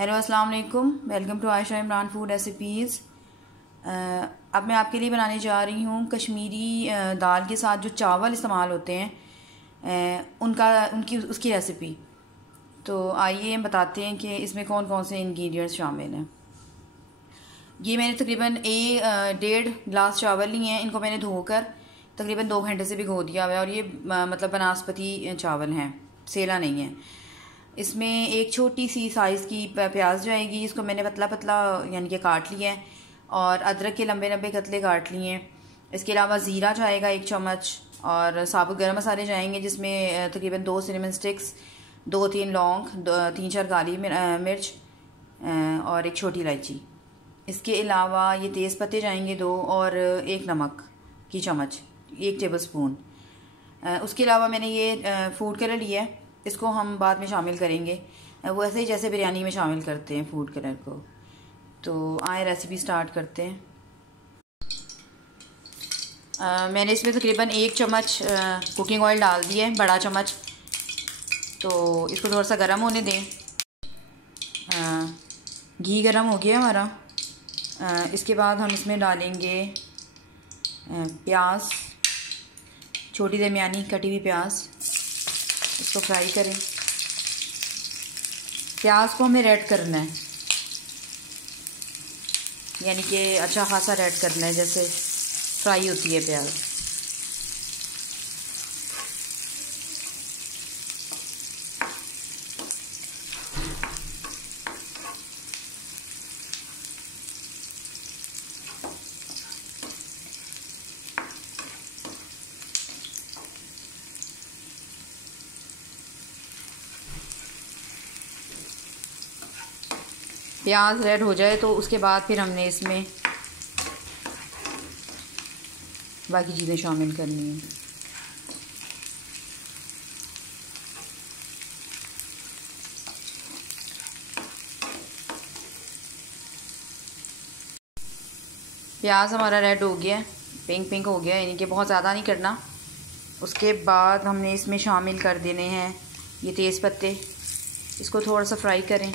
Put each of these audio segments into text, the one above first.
Hello अस्सलाम वालेकुम, welcome to Ayesha Imran food recipes. अब मैं आपके लिए बनाने जा रही हूँ कश्मीरी दाल के साथ जो चावल इस्तेमाल होते हैं उसकी रेसिपी। तो आइए हम बताते हैं कि इसमें कौन कौन से इंग्रेडिएंट्स शामिल हैं। ये मैंने तकरीबन 1.5 गिलास चावल लिए हैं। इनको मैंने धोकर तकरीबन 2 घंटे से भिगो दिया हुआ है और ये मतलब बनास्पति चावल हैं, सेला नहीं है। इसमें एक छोटी सी साइज़ की प्याज जाएगी, इसको मैंने पतला पतला यानी कि काट लिया है, और अदरक के लंबे लंबे कतले काट लिए हैं। इसके अलावा ज़ीरा जाएगा 1 चम्मच, और साबुत गरम मसाले जाएंगे जिसमें तकरीबन 2 सिनेमन स्टिक्स, 2-3 लौंग, 3-4 काली मिर्च और 1 छोटी इलायची। इसके अलावा ये तेज़ पत्ते जाएंगे 2, और 1 नमक की चम्मच, 1 टेबल स्पून। उसके अलावा मैंने ये फूड कलर लिया है, इसको हम बाद में शामिल करेंगे, वो ऐसे ही जैसे बिरयानी में शामिल करते हैं फूड कलर को। तो आए रेसिपी स्टार्ट करते हैं। मैंने इसमें तकरीबन 1 चम्मच कुकिंग ऑयल डाल दिया है, बड़ा चम्मच। तो इसको थोड़ा सा गर्म होने दें। घी गर्म हो गया हमारा। इसके बाद हम इसमें डालेंगे प्याज, छोटी दरमियानी कटी हुई प्याज। इसको फ्राई करें। प्याज को हमें रेड करना है, यानी कि अच्छा खासा रेड करना है, जैसे फ्राई होती है प्याज। प्याज रेड हो जाए तो उसके बाद फिर हमने इसमें बाकी चीज़ें शामिल करनी हैं। प्याज हमारा रेड हो गया, पिंक पिंक हो गया, यानी कि बहुत ज़्यादा नहीं करना। उसके बाद हमने इसमें शामिल कर देने हैं ये तेज़ पत्ते। इसको थोड़ा सा फ्राई करें।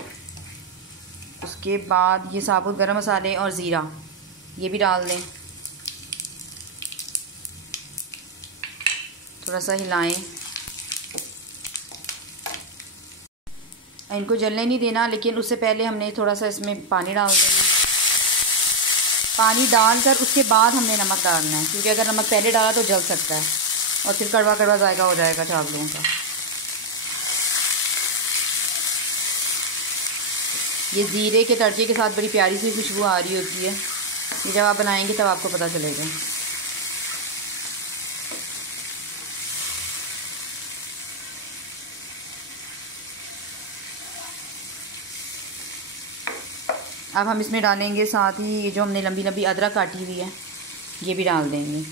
उसके बाद ये साबुत गरम मसाले और ज़ीरा ये भी डाल दें। थोड़ा सा हिलाएं। इनको जलने नहीं देना, लेकिन उससे पहले हमने थोड़ा सा इसमें पानी डाल देना। पानी डालकर उसके बाद हमने नमक डालना है, क्योंकि अगर नमक पहले डाला तो जल सकता है और फिर कड़वा कड़वा जायका हो जाएगा चावलों का। ये ज़ीरे के तड़के के साथ बड़ी प्यारी सी खुशबू आ रही होती है। ये जब आप बनाएंगे तब आपको पता चलेगा। अब हम इसमें डालेंगे साथ ही ये जो हमने लंबी लंबी अदरक काटी हुई है, ये भी डाल देंगे।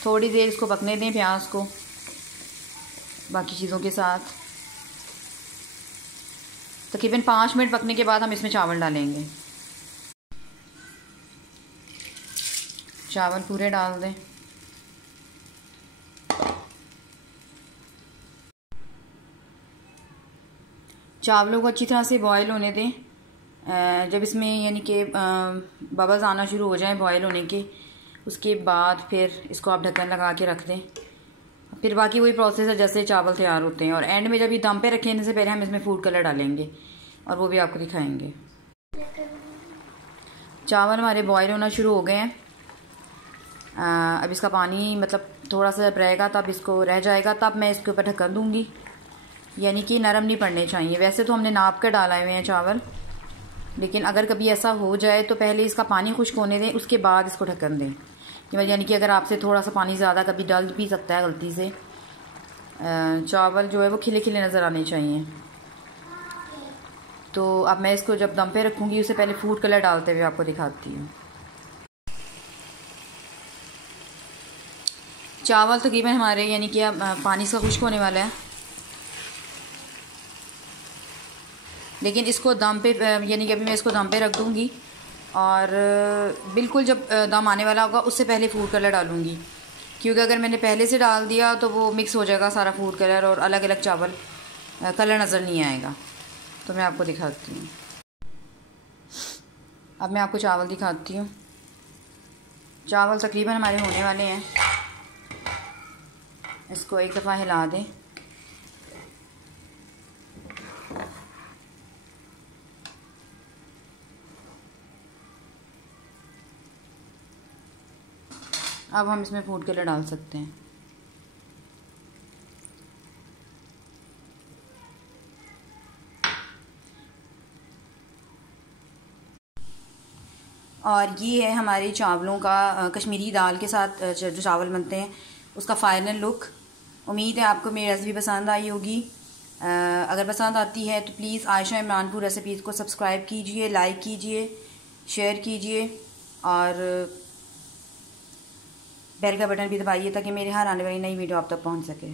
थोड़ी देर इसको पकने दें प्याज को बाकी चीज़ों के साथ। तकरीबन 5 मिनट पकने के बाद हम इसमें चावल डालेंगे। चावल पूरे डाल दें। चावलों को अच्छी तरह से बॉयल होने दें। जब इसमें यानी कि बबल्स आना शुरू हो जाए बॉयल होने के, उसके बाद फिर इसको आप ढक्कन लगा के रख दें। फिर बाकी वही प्रोसेस है जैसे चावल तैयार होते हैं। और एंड में जब ये दम पे रखने से पहले हम इसमें फूड कलर डालेंगे और वो भी आपको दिखाएंगे। चावल हमारे बॉयल होना शुरू हो गए हैं। अब इसका पानी मतलब थोड़ा सा जब रहेगा तब इसको रह जाएगा, तब मैं इसके ऊपर ढक्कन दूँगी, यानी कि नरम नहीं पड़ने चाहिए। वैसे तो हमने नाप कर डाला हुए हैं चावल, लेकिन अगर कभी ऐसा हो जाए तो पहले इसका पानी खुश्क होने दें, उसके बाद इसको ढक्कन दें। यानी कि अगर आपसे थोड़ा सा पानी ज़्यादा कभी डाल भी सकता है गलती से। चावल जो है वो खिले खिले नज़र आने चाहिए। तो अब मैं इसको जब दम पे रखूँगी उससे पहले फूड कलर डालते हुए आपको दिखाती हूँ। चावल तकरीबन हमारे यानी कि अब पानी से खुश्क होने वाला है, लेकिन इसको दम पे यानी कि अभी मैं इसको दम पे रख दूँगी और बिल्कुल जब दम आने वाला होगा उससे पहले फूड कलर डालूँगी। क्योंकि अगर मैंने पहले से डाल दिया तो वो मिक्स हो जाएगा सारा फूड कलर और अलग अलग चावल कलर नज़र नहीं आएगा। तो मैं आपको दिखाती हूँ। अब मैं आपको चावल दिखाती हूँ। चावल तकरीबन हमारे होने वाले हैं। इसको एक दफ़ा हिला दें। अब हम इसमें फूड कलर डाल सकते हैं। और ये है हमारे चावलों का कश्मीरी दाल के साथ जो चावल बनते हैं उसका फ़ाइनल लुक। उम्मीद है आपको मेरी रेसिपी पसंद आई होगी। अगर पसंद आती है तो please Ayesha Imran food recipes को सब्सक्राइब कीजिए, लाइक कीजिए, शेयर कीजिए और बेल का बटन भी दबाइए ताकि मेरे हर आने वाली नई वीडियो आप तक पहुंच सके।